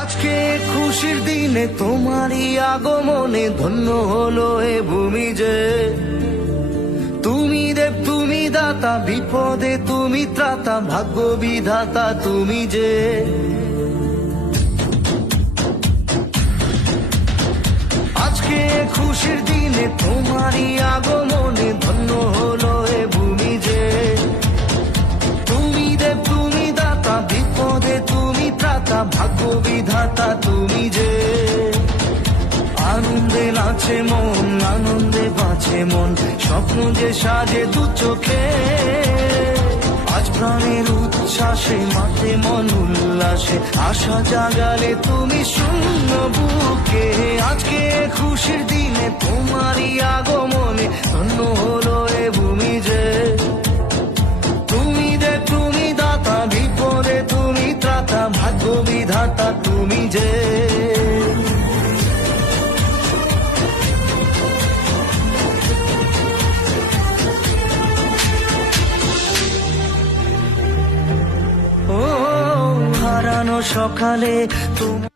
আজকে খুশির দিনে তোমারই আগমনে ধন্য হলো এ ভূমি যে। তুমি দেব তুমি দাতা, বিপদে তুমি ত্রাতা, ভাগ্য বিধাতা তুমি যে। আজকে খুশির দিনে তোমারই আগমনে ধন্য হলো এ ভূমি যে। তুমি দেব তুমি দাতা, বিপদে তুমি ত্রাতা, ভাগ্য বিধাতা তুমি যে। আনন্দে নাচে মন, আনন্দে বাঁচে মন, স্বপ্ন যে সাজে দু চোখে। আজ প্রাণের উচ্ছ্বাসে মাঠে মন উল্লাসে, আশা জাগালে তুমি শূন্য বুকে। আজকে খুশির দিনে তোমারই আগমনে ধন্য হলো এ ভূমি যে। তুমি দে তুমি দাতা, বিপদে তুমি ত্রাতা, ভাগ্য বিধাতা তুমি যে। ও হারানো সকালে তুমি